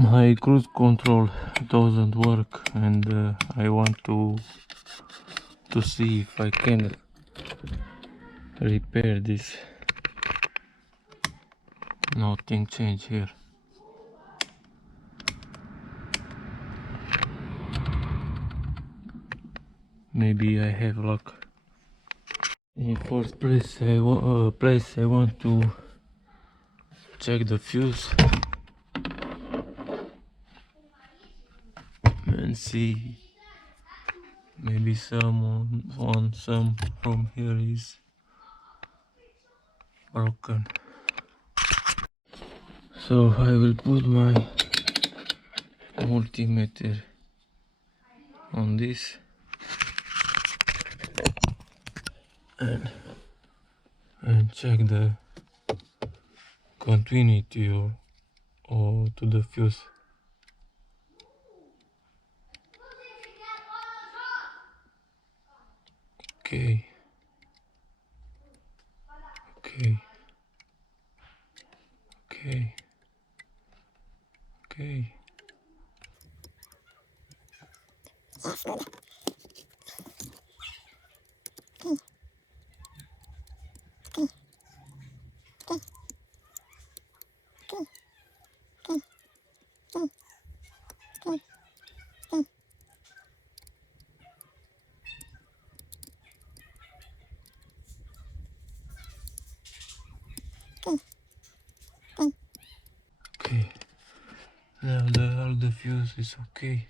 My cruise control doesn't work, and I want to see if I can repair this. Nothing changed here. Maybe I have luck. In first place, I want to check the fuse and see. Maybe some from here is broken. So I will put my multimeter on this and check the continuity or to the fuse. Okay. Okay. Okay. Okay. Okay. Now all the fuse is okay.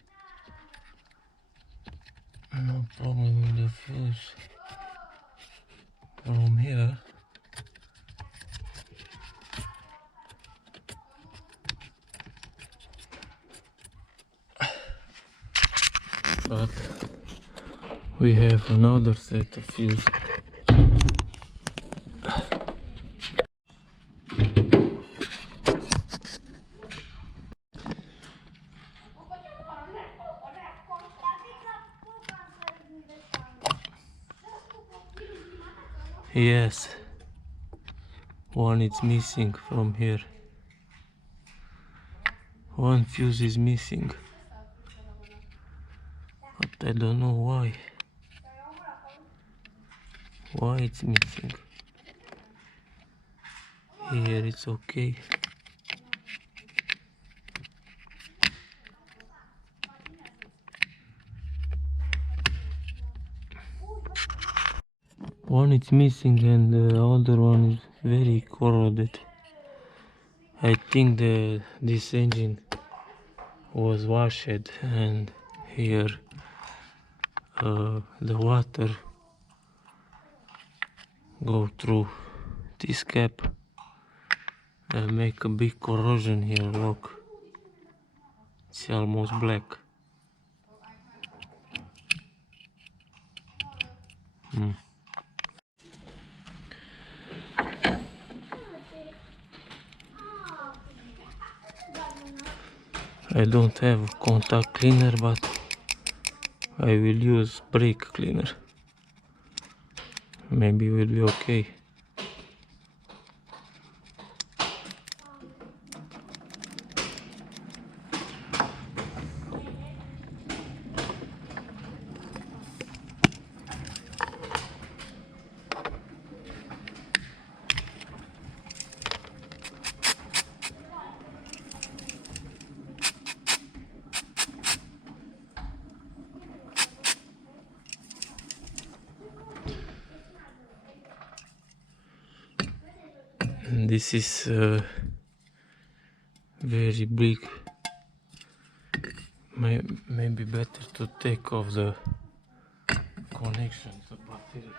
No problem with the fuse from here. But we have another set of fuse. Yes, one is missing from here. One fuse is missing, but I don't know why. Why it's missing? Here it's okay. One is missing and the other one is very corroded. I think this engine was washed and here the water go through this cap and make a big corrosion here. Look, it's almost black. I don't have contact cleaner, but I will use brake cleaner. Maybe will be okay. This is very big. Maybe better to take off the connection to battery.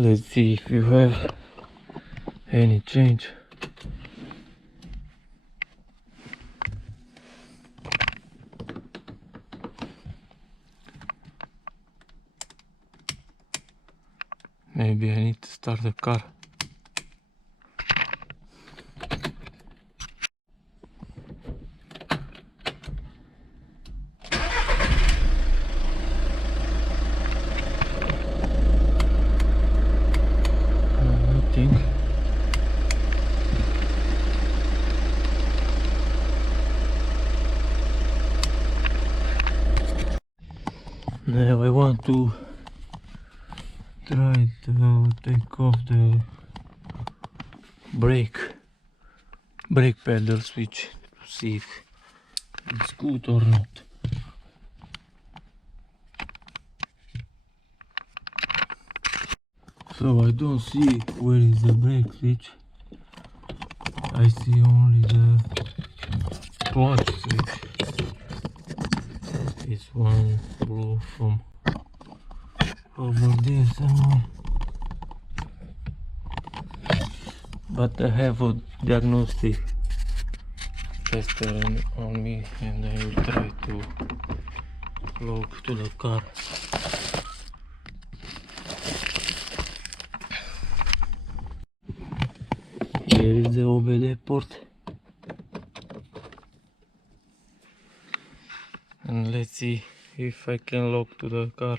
Let's see if you have any change. Maybe I need to start the car. Nothing. Now I want to try to take off the brake pedal switch to see if it's good or not. So I don't see where is the brake switch. I see only the clutch switch. This one blue from over there somewhere. But I have a diagnostic tester on me, and I will try to log to the car. Here is the OBD port, and let's see if I can log to the car.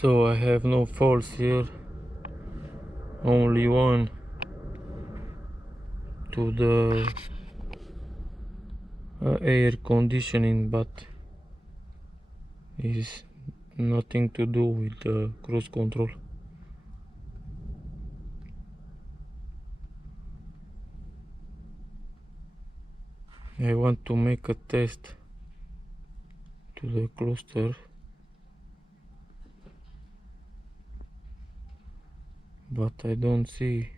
So I have no faults here, only one to the air conditioning, but is nothing to do with the cruise control. I want to make a test to the cluster, but I don't see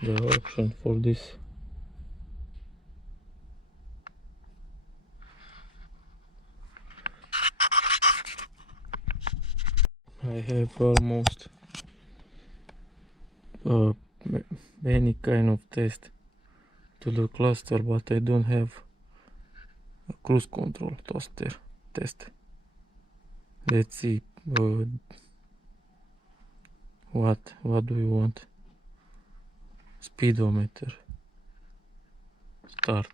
the option for this. I have almost any kind of test to the cluster, but I don't have a cruise control test. Let's see. What do you want? Speedometer. Start.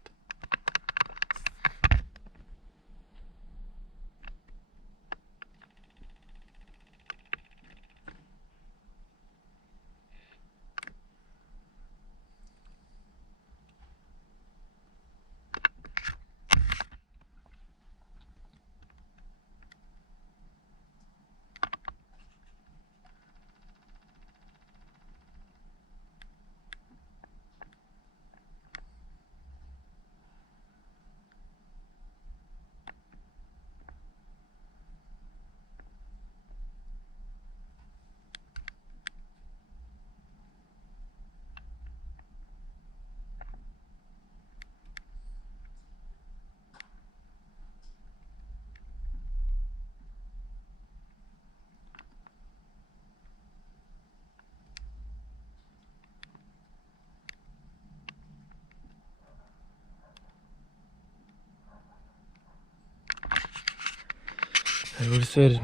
I will search.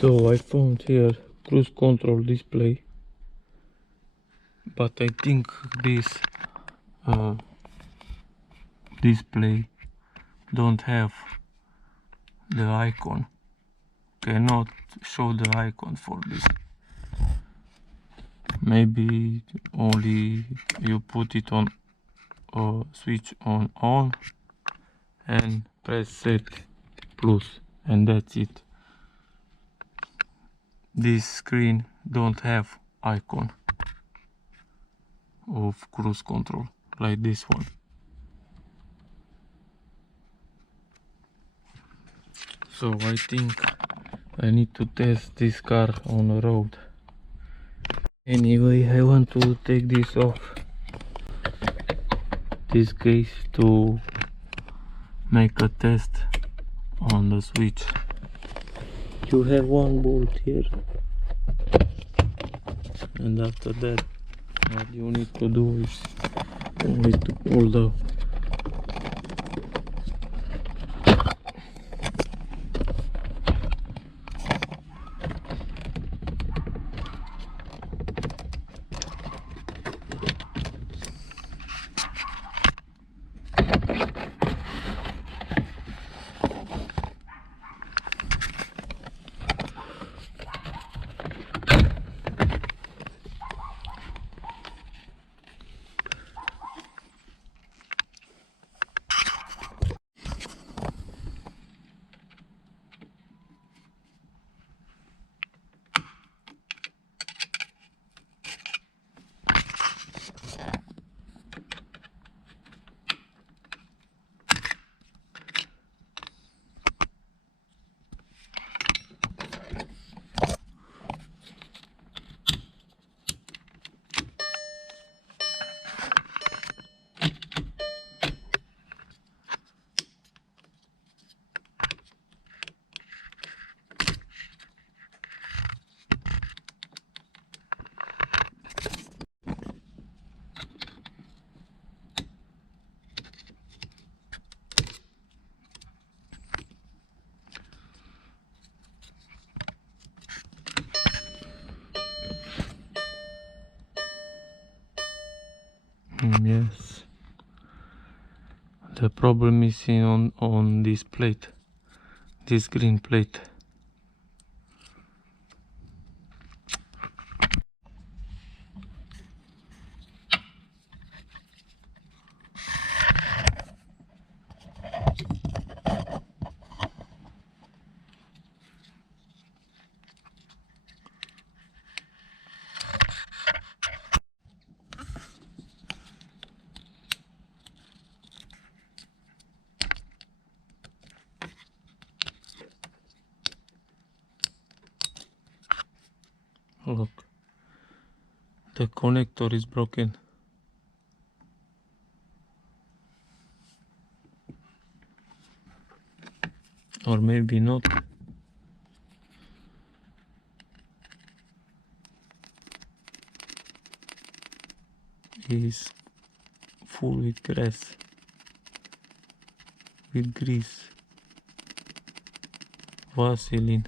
So I found here cruise control display, but I think this display don't have the icon, cannot show the icon for this. Maybe only you put it on switch on and press set plus, and that's it. This screen don't have icon of cruise control like this one. So I think I need to test this car on the road. Anyway, I want to take this off, this case, to make a test on the switch. You have one bolt here, and after that what you need to do is only to pull the yes. The problem is on this plate, this green plate. Look, the connector is broken. Or maybe not. Is full with grass, with grease, Vaseline.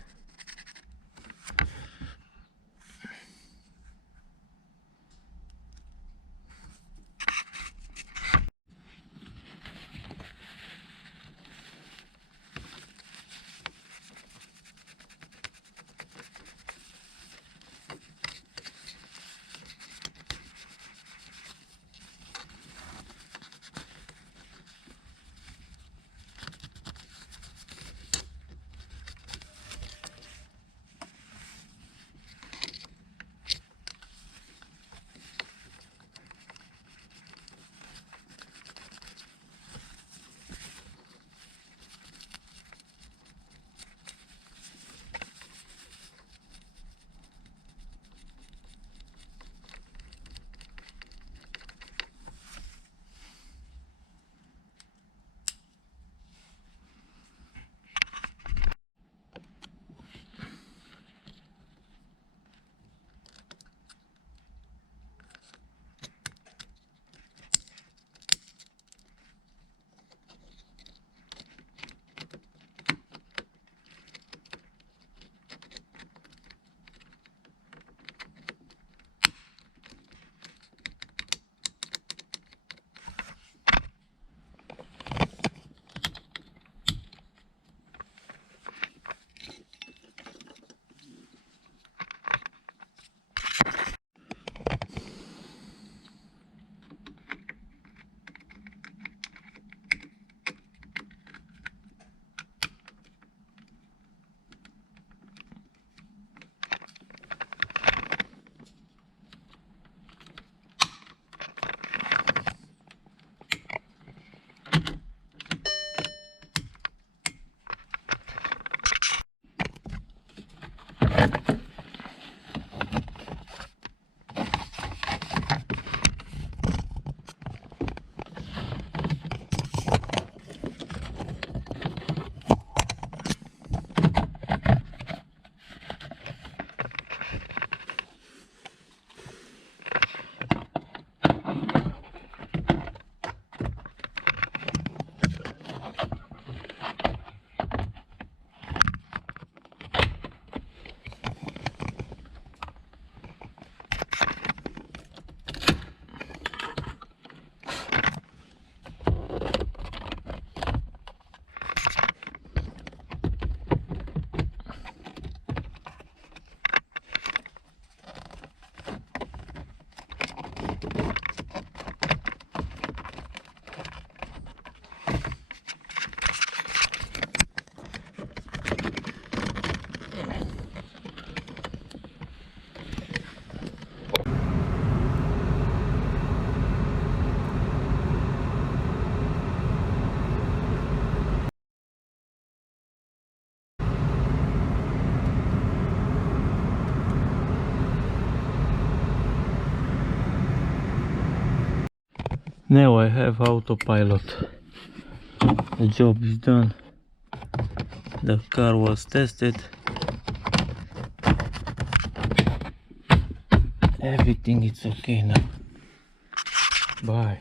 Now I have autopilot. The job is done. The car was tested. Everything is okay now. Bye.